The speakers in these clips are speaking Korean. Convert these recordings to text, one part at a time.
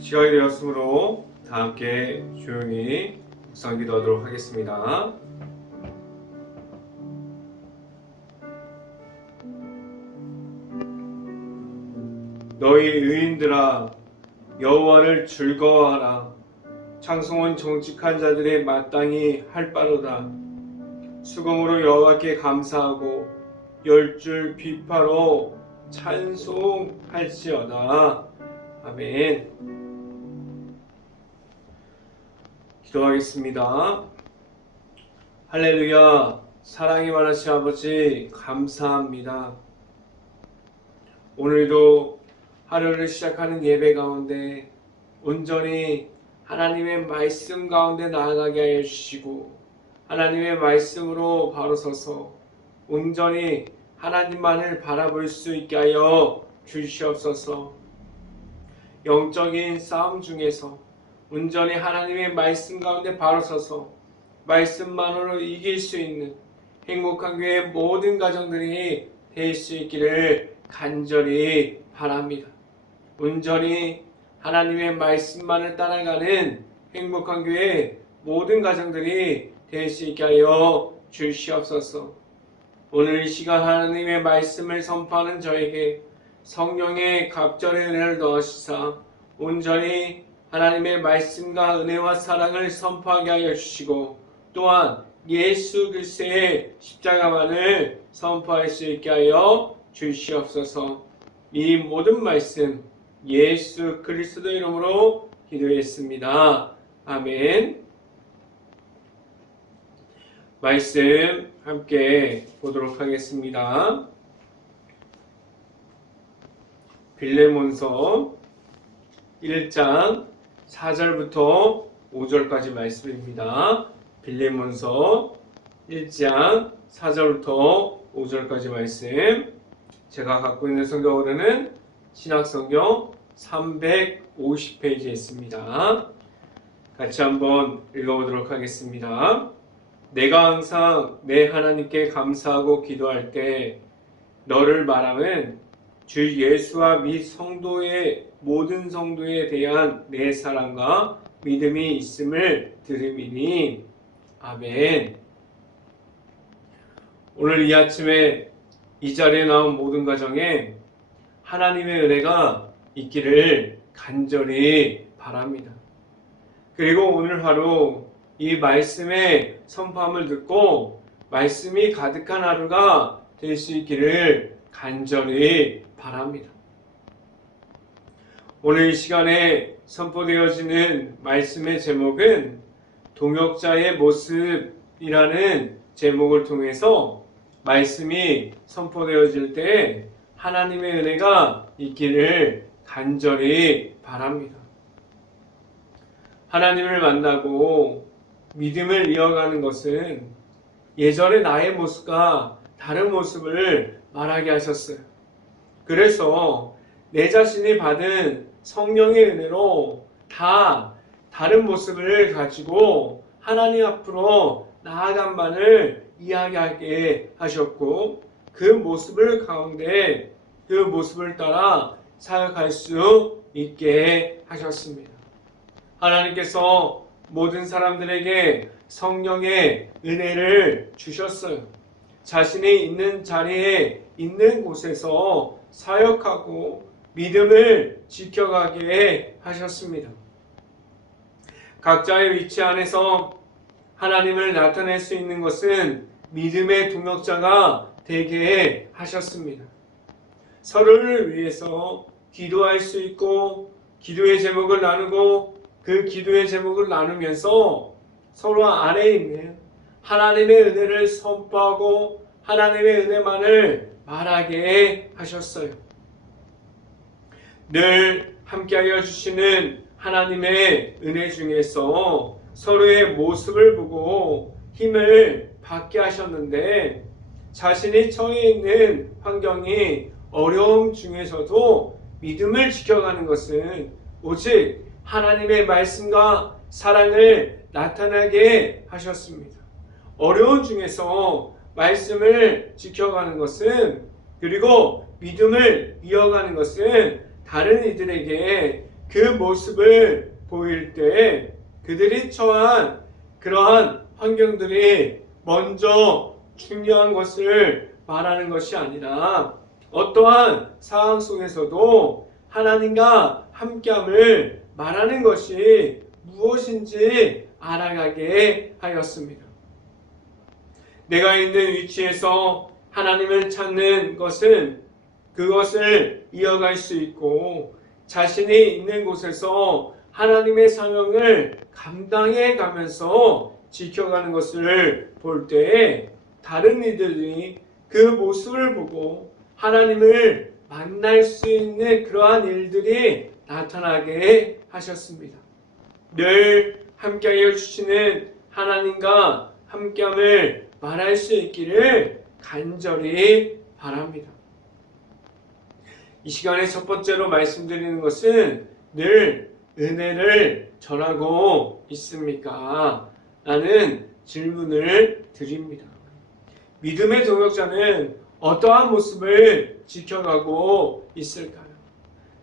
시간이 되었으므로 다 함께 조용히 묵상 기도하도록 하겠습니다. 너희 의인들아 여호와를 즐거워하라. 찬송은 정직한 자들의 마땅히 할 바로다. 수금으로 여호와께 감사하고 열줄 비파로 찬송할지어다. 아멘. 기도하겠습니다. 할렐루야. 사랑이 많으신 아버지 감사합니다. 오늘도 하루를 시작하는 예배 가운데 온전히 하나님의 말씀 가운데 나아가게 하여 주시고 하나님의 말씀으로 바로 서서 온전히 하나님만을 바라볼 수 있게 하여 주시옵소서. 영적인 싸움 중에서 온전히 하나님의 말씀 가운데 바로 서서 말씀만으로 이길 수 있는 행복한 교회의 모든 가정들이 될 수 있기를 간절히 바랍니다. 온전히 하나님의 말씀만을 따라가는 행복한 교회의 모든 가정들이 될 수 있게 하여 주시옵소서. 오늘 이 시간 하나님의 말씀을 선포하는 저에게 성령의 갑절의 은혜를 더하시사 온전히 하나님의 말씀과 은혜와 사랑을 선포하게 하여 주시고 또한 예수 그리스도의 십자가만을 선포할 수 있게 하여 주시옵소서. 이 모든 말씀 예수 그리스도 이름으로 기도했습니다. 아멘. 말씀 함께 보도록 하겠습니다. 빌레몬서 1장 4절부터 5절까지 말씀입니다. 빌레몬서 1장 4절부터 5절까지 말씀. 제가 갖고 있는 성경으로는 신약성경 350페이지에 있습니다. 같이 한번 읽어보도록 하겠습니다. 내가 항상 내 하나님께 감사하고 기도할 때 너를 말함은 주 예수와 및 성도의 모든 성도에 대한 내 사랑과 믿음이 있음을 들음이니. 아멘. 오늘 이 아침에 이 자리에 나온 모든 가정에 하나님의 은혜가 있기를 간절히 바랍니다. 그리고 오늘 하루 이 말씀의 선포함을 듣고 말씀이 가득한 하루가 될 수 있기를 간절히 바랍니다. 오늘 이 시간에 선포되어지는 말씀의 제목은 동역자의 모습이라는 제목을 통해서 말씀이 선포되어질 때 하나님의 은혜가 있기를 간절히 바랍니다. 하나님을 만나고 믿음을 이어가는 것은 예전의 나의 모습과 다른 모습을 말하게 하셨어요. 그래서 내 자신이 받은 성령의 은혜로 다 다른 모습을 가지고 하나님 앞으로 나아간만을 이야기하게 하셨고 그 모습을 가운데 그 모습을 따라 사역할 수 있게 하셨습니다. 하나님께서 모든 사람들에게 성령의 은혜를 주셨어요. 자신이 있는 자리에 있는 곳에서 사역하고 믿음을 지켜가게 하셨습니다. 각자의 위치 안에서 하나님을 나타낼 수 있는 것은 믿음의 동역자가 되게 하셨습니다. 서로를 위해서 기도할 수 있고 기도의 제목을 나누고 그 기도의 제목을 나누면서 서로 안에 있는 하나님의 은혜를 선포하고 하나님의 은혜만을 말하게 하셨어요. 늘 함께하여 주시는 하나님의 은혜 중에서 서로의 모습을 보고 힘을 받게 하셨는데 자신이 처해 있는 환경이 어려움 중에서도 믿음을 지켜가는 것은 오직 하나님의 말씀과 사랑을 나타나게 하셨습니다. 어려움 중에서 말씀을 지켜가는 것은 그리고 믿음을 이어가는 것은 다른 이들에게 그 모습을 보일 때 그들이 처한 그러한 환경들이 먼저 중요한 것을 말하는 것이 아니라 어떠한 상황 속에서도 하나님과 함께함을 말하는 것이 무엇인지 알아가게 하였습니다. 내가 있는 위치에서 하나님을 찾는 것은 그것을 이어갈 수 있고 자신이 있는 곳에서 하나님의 사명을 감당해 가면서 지켜가는 것을 볼 때 다른 이들이 그 모습을 보고 하나님을 만날 수 있는 그러한 일들이 나타나게 하셨습니다. 늘 함께하여 주시는 하나님과 함께함을 말할 수 있기를 간절히 바랍니다. 이 시간에 첫 번째로 말씀드리는 것은 늘 은혜를 전하고 있습니까? 라는 질문을 드립니다. 믿음의 동역자는 어떠한 모습을 지켜가고 있을까요?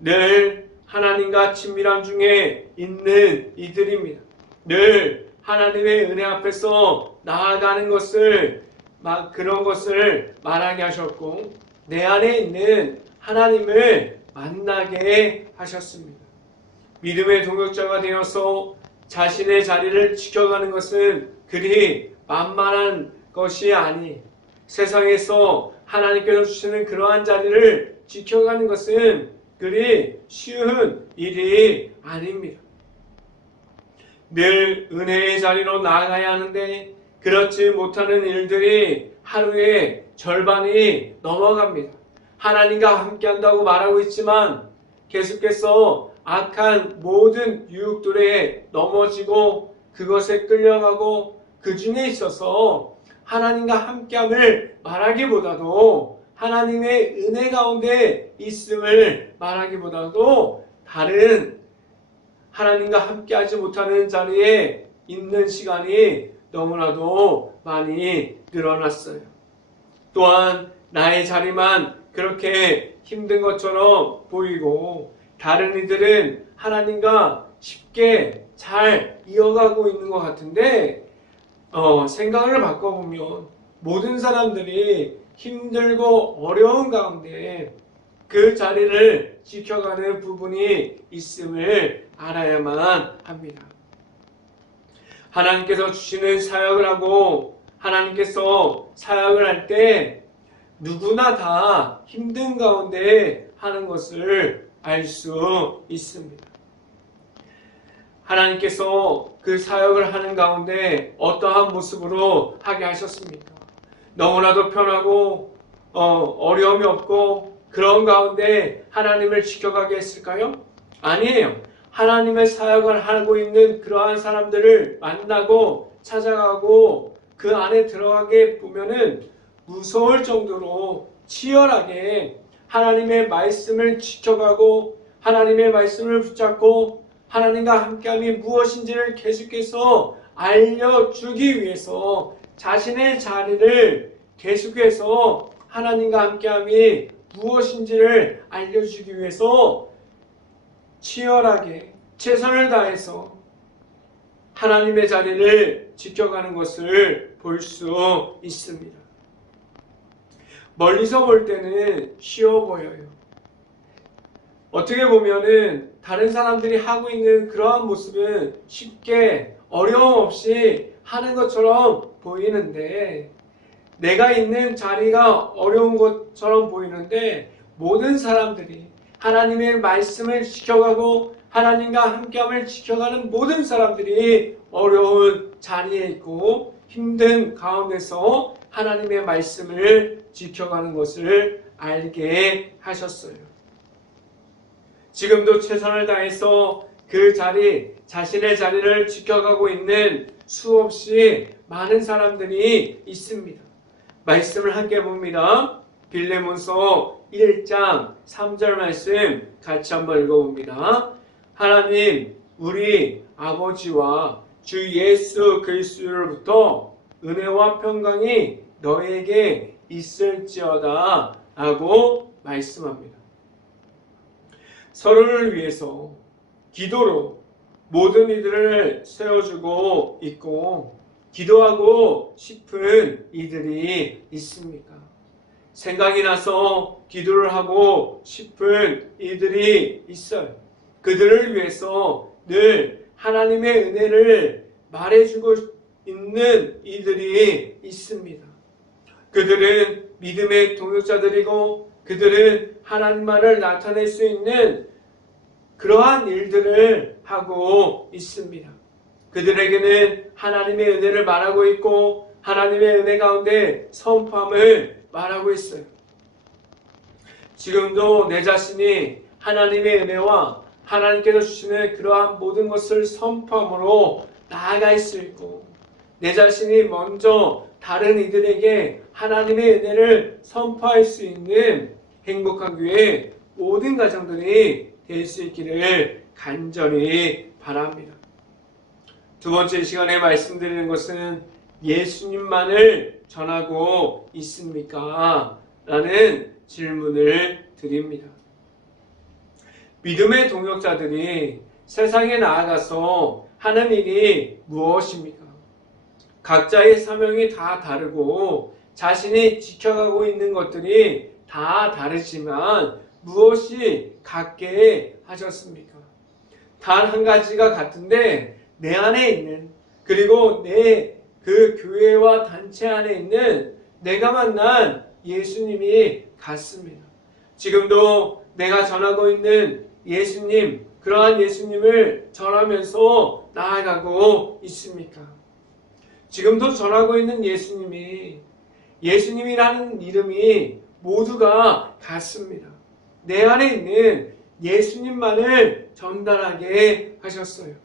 늘 하나님과 친밀함 중에 있는 이들입니다. 늘 하나님의 은혜 앞에서 나아가는 것을 그런 것을 말하게 하셨고 내 안에 있는 하나님을 만나게 하셨습니다. 믿음의 동역자가 되어서 자신의 자리를 지켜가는 것은 그리 만만한 것이 아니 세상에서 하나님께서 주시는 그러한 자리를 지켜가는 것은 그리 쉬운 일이 아닙니다. 늘 은혜의 자리로 나아가야 하는데 그렇지 못하는 일들이 하루에 절반이 넘어갑니다. 하나님과 함께한다고 말하고 있지만 계속해서 악한 모든 유혹들에 넘어지고 그것에 끌려가고 그 중에 있어서 하나님과 함께함을 말하기보다도 하나님의 은혜 가운데 있음을 말하기보다도 다른 하나님과 함께하지 못하는 자리에 있는 시간이 너무나도 많이 늘어났어요. 또한 나의 자리만 그렇게 힘든 것처럼 보이고 다른 이들은 하나님과 쉽게 잘 이어가고 있는 것 같은데 생각을 바꿔보면 모든 사람들이 힘들고 어려운 가운데 그 자리를 지켜가는 부분이 있음을 알아야만 합니다. 하나님께서 주시는 사역을 하고 하나님께서 사역을 할 때 누구나 다 힘든 가운데 하는 것을 알 수 있습니다. 하나님께서 그 사역을 하는 가운데 어떠한 모습으로 하게 하셨습니까? 너무나도 편하고 어려움이 없고 그런 가운데 하나님을 지켜가게 했을까요? 아니에요. 하나님의 사역을 하고 있는 그러한 사람들을 만나고 찾아가고 그 안에 들어가게 보면은 무서울 정도로 치열하게 하나님의 말씀을 지켜가고 하나님의 말씀을 붙잡고 하나님과 함께함이 무엇인지를 계속해서 알려주기 위해서 자신의 자리를 계속해서 하나님과 함께함이 무엇인지를 알려주기 위해서 치열하게 최선을 다해서 하나님의 자리를 지켜가는 것을 볼 수 있습니다. 멀리서 볼 때는 쉬워 보여요. 어떻게 보면은 다른 사람들이 하고 있는 그러한 모습은 쉽게 어려움 없이 하는 것처럼 보이는데 내가 있는 자리가 어려운 것처럼 보이는데 모든 사람들이 하나님의 말씀을 지켜가고 하나님과 함께함을 지켜가는 모든 사람들이 어려운 자리에 있고 힘든 가운데서 하나님의 말씀을 지켜가는 것을 알게 하셨어요. 지금도 최선을 다해서 그 자리, 자신의 자리를 지켜가고 있는 수없이 많은 사람들이 있습니다. 말씀을 함께 봅니다. 빌레몬서 1장 3절 말씀 같이 한번 읽어봅니다. 하나님, 우리 아버지와 주 예수 그리스도로부터 은혜와 평강이 너에게 있을지어다 라고 말씀합니다. 서로를 위해서 기도로 모든 이들을 세워주고 있고 기도하고 싶은 이들이 있습니까? 생각이 나서 기도를 하고 싶은 이들이 있어요. 그들을 위해서 늘 하나님의 은혜를 말해주고 있는 이들이 있습니다. 그들은 믿음의 동역자들이고 그들은 하나님만을 나타낼 수 있는 그러한 일들을 하고 있습니다. 그들에게는 하나님의 은혜를 말하고 있고 하나님의 은혜 가운데 선포함을 말하고 있어요. 지금도 내 자신이 하나님의 은혜와 하나님께서 주시는 그러한 모든 것을 선포함으로 나아갈 수 있고 내 자신이 먼저 다른 이들에게 하나님의 은혜를 선포할 수 있는 행복한 교회 모든 가정들이 될 수 있기를 간절히 바랍니다. 두 번째 시간에 말씀드리는 것은 예수님만을 전하고 있습니까? 라는 질문을 드립니다. 믿음의 동역자들이 세상에 나아가서 하는 일이 무엇입니까? 각자의 사명이 다 다르고 자신이 지켜가고 있는 것들이 다 다르지만 무엇이 같게 하셨습니까? 단 한 가지가 같은데 내 안에 있는 그리고 내 그 교회와 단체 안에 있는 내가 만난 예수님이 같습니다. 지금도 내가 전하고 있는 예수님, 그러한 예수님을 전하면서 나아가고 있습니까? 지금도 전하고 있는 예수님이라는 이름이 모두가 같습니다. 내 안에 있는 예수님만을 전달하게 하셨어요.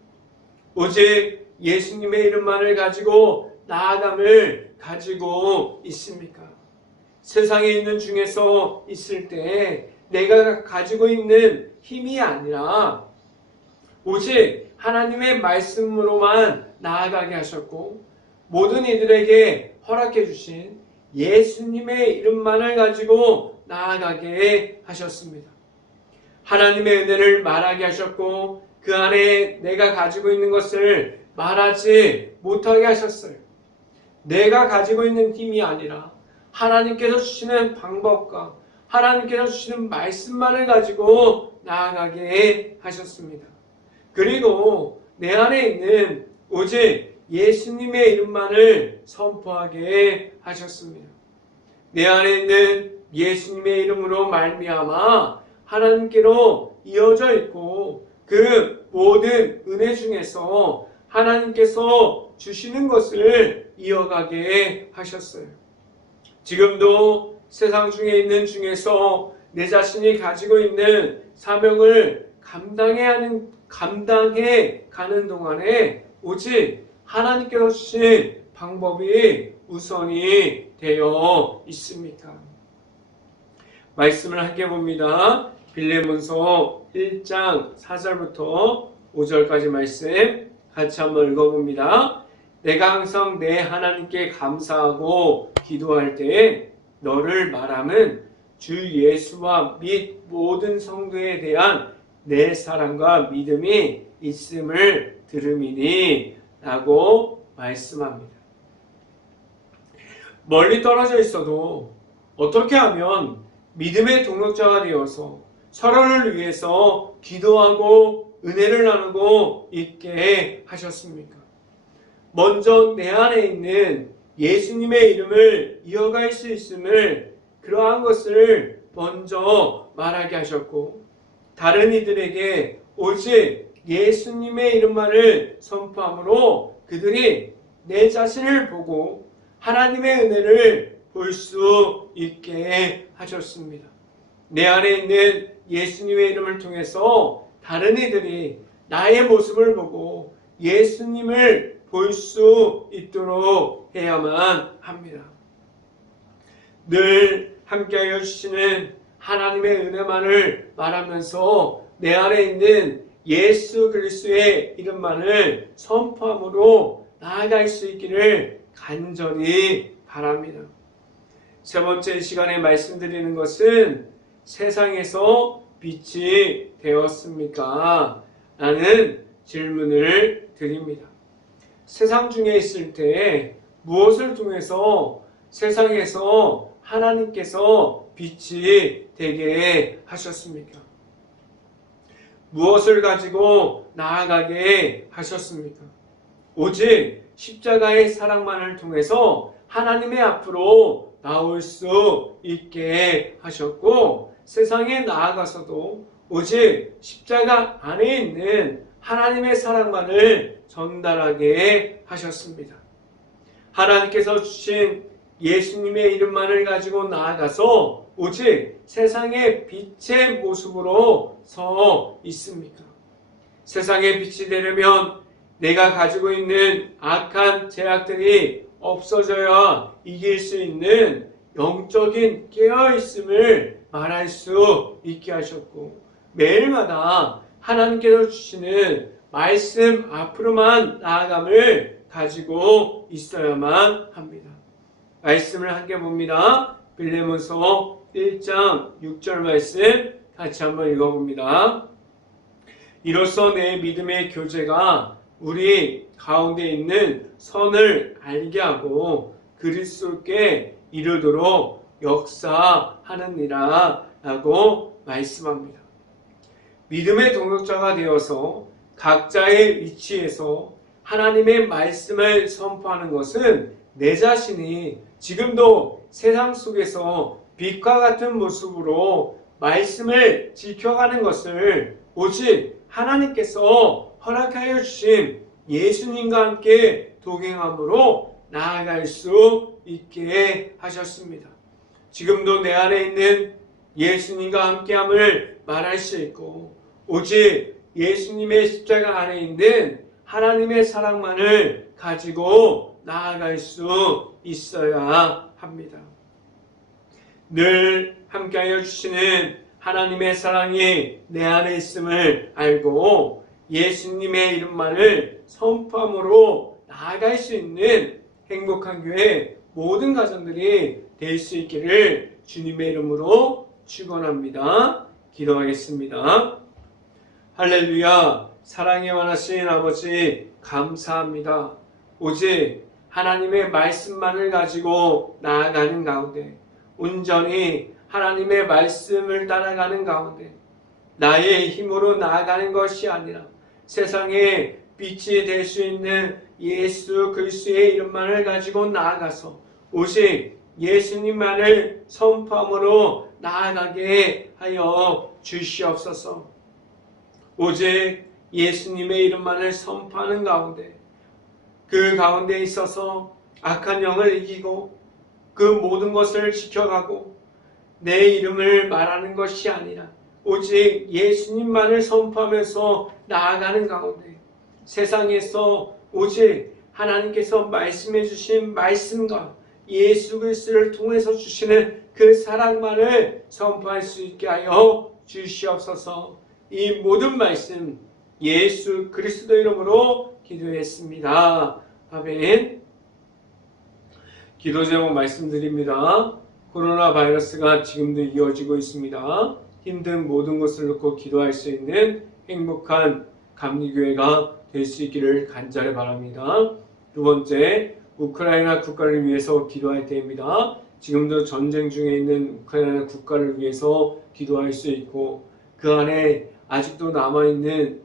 오직 예수님의 이름만을 가지고 나아감을 가지고 있습니까? 세상에 있는 중에서 있을 때 내가 가지고 있는 힘이 아니라 오직 하나님의 말씀으로만 나아가게 하셨고 모든 이들에게 허락해 주신 예수님의 이름만을 가지고 나아가게 하셨습니다. 하나님의 은혜를 말하게 하셨고 그 안에 내가 가지고 있는 것을 말하지 못하게 하셨어요. 내가 가지고 있는 힘이 아니라 하나님께서 주시는 방법과 하나님께서 주시는 말씀만을 가지고 나아가게 하셨습니다. 그리고 내 안에 있는 오직 예수님의 이름만을 선포하게 하셨습니다. 내 안에 있는 예수님의 이름으로 말미암아 하나님께로 이어져 있고 그 모든 은혜 중에서 하나님께서 주시는 것을 이어가게 하셨어요. 지금도 세상 중에 있는 중에서 내 자신이 가지고 있는 사명을 감당해 가는 동안에 오직 하나님께서 주신 방법이 우선이 되어 있습니까? 말씀을 함께 봅니다. 빌레몬서 1장 4절부터 5절까지 말씀 같이 한번 읽어봅니다. 내가 항상 내 하나님께 감사하고 기도할 때에 너를 말함은 주 예수와 및 모든 성도에 대한 내 사랑과 믿음이 있음을 들음이니 라고 말씀합니다. 멀리 떨어져 있어도 어떻게 하면 믿음의 동역자가 되어서 서로를 위해서 기도하고 은혜를 나누고 있게 하셨습니까? 먼저 내 안에 있는 예수님의 이름을 이어갈 수 있음을 그러한 것을 먼저 말하게 하셨고 다른 이들에게 오직 예수님의 이름만을 선포함으로 그들이 내 자신을 보고 하나님의 은혜를 볼 수 있게 하셨습니다. 내 안에 있는 예수님의 이름을 통해서 다른 이들이 나의 모습을 보고 예수님을 볼 수 있도록 해야만 합니다. 늘 함께하여 주시는 하나님의 은혜만을 말하면서 내 안에 있는 예수 그리스도의 이름만을 선포함으로 나아갈 수 있기를 간절히 바랍니다. 세 번째 시간에 말씀드리는 것은 세상에서 빛이 되었습니까? 라는 질문을 드립니다. 세상 중에 있을 때 무엇을 통해서 세상에서 하나님께서 빛이 되게 하셨습니까? 무엇을 가지고 나아가게 하셨습니까? 오직 십자가의 사랑만을 통해서 하나님의 앞으로 나올 수 있게 하셨고, 세상에 나아가서도 오직 십자가 안에 있는 하나님의 사랑만을 전달하게 하셨습니다. 하나님께서 주신 예수님의 이름만을 가지고 나아가서 오직 세상의 빛의 모습으로 서 있습니까? 세상의 빛이 되려면 내가 가지고 있는 악한 죄악들이 없어져야 이길 수 있는 영적인 깨어있음을 말할 수 있게 하셨고, 매일마다 하나님께서 주시는 말씀 앞으로만 나아감을 가지고 있어야만 합니다. 말씀을 함께 봅니다. 빌레몬서 1장 6절 말씀 같이 한번 읽어봅니다. 이로써 내 믿음의 교제가 우리 가운데 있는 선을 알게 하고 그리스도께 이르도록 역사하느니라 라고 말씀합니다. 믿음의 동역자가 되어서 각자의 위치에서 하나님의 말씀을 선포하는 것은 내 자신이 지금도 세상 속에서 빛과 같은 모습으로 말씀을 지켜가는 것을 오직 하나님께서 허락하여 주신 예수님과 함께 동행함으로 나아갈 수 있게 하셨습니다. 지금도 내 안에 있는 예수님과 함께함을 말할 수 있고, 오직 예수님의 십자가 안에 있는 하나님의 사랑만을 가지고 나아갈 수 있어야 합니다. 늘 함께하여 주시는 하나님의 사랑이 내 안에 있음을 알고 예수님의 이름만을 선포함으로 나아갈 수 있는 행복한 교회 모든 가정들이 될 수 있기를 주님의 이름으로 축원합니다. 기도하겠습니다. 할렐루야. 사랑에 원하신 아버지 감사합니다. 오직 하나님의 말씀만을 가지고 나아가는 가운데, 온전히 하나님의 말씀을 따라가는 가운데 나의 힘으로 나아가는 것이 아니라 세상에 빛이 될 수 있는 예수 그리스도의 이름만을 가지고 나아가서 오직 예수님만을 선포함으로 나아가게 하여 주시옵소서. 오직 예수님의 이름만을 선포하는 가운데, 그 가운데 있어서 악한 영을 이기고 그 모든 것을 지켜가고 내 이름을 말하는 것이 아니라 오직 예수님만을 선포하면서 나아가는 가운데, 세상에서 오직 하나님께서 말씀해 주신 말씀과 예수 그리스도를 통해서 주시는 그 사랑만을 선포할 수 있게 하여 주시옵소서. 이 모든 말씀 예수 그리스도 이름으로 기도했습니다. 아멘. 기도 제목 말씀드립니다. 코로나 바이러스가 지금도 이어지고 있습니다. 힘든 모든 것을 놓고 기도할 수 있는 행복한 감리교회가 될 수 있기를 간절히 바랍니다. 두 번째, 우크라이나 국가를 위해서 기도할 때입니다. 지금도 전쟁 중에 있는 우크라이나 국가를 위해서 기도할 수 있고, 그 안에 아직도 남아있는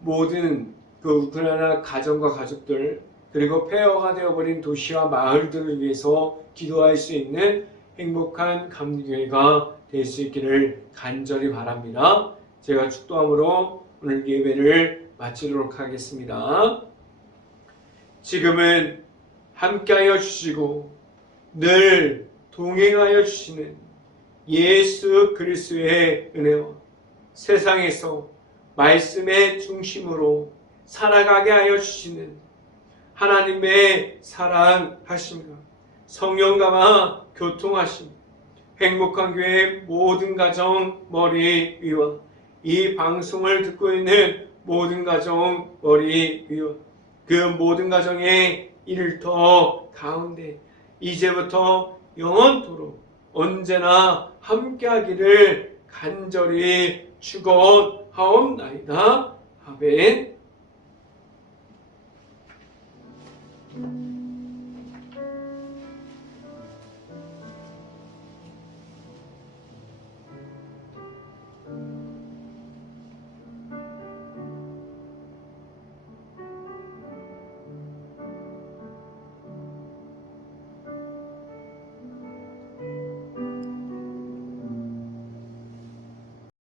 모든 그 우크라이나 가정과 가족들, 그리고 폐허가 되어버린 도시와 마을들을 위해서 기도할 수 있는 행복한 감리교회가 될 수 있기를 간절히 바랍니다. 제가 축도함으로 오늘 예배를 마치도록 하겠습니다. 지금은 함께하여 주시고 늘 동행하여 주시는 예수 그리스도의 은혜와 세상에서 말씀의 중심으로 살아가게 하여 주시는 하나님의 사랑하심과 성령과만 교통하심, 행복한 교회 모든 가정 머리 위와 이 방송을 듣고 있는 모든 가정 머리 위와 그 모든 가정의 일터 가운데 이제부터 영원토록 언제나 함께하기를 간절히 축원하옵나이다. 아멘.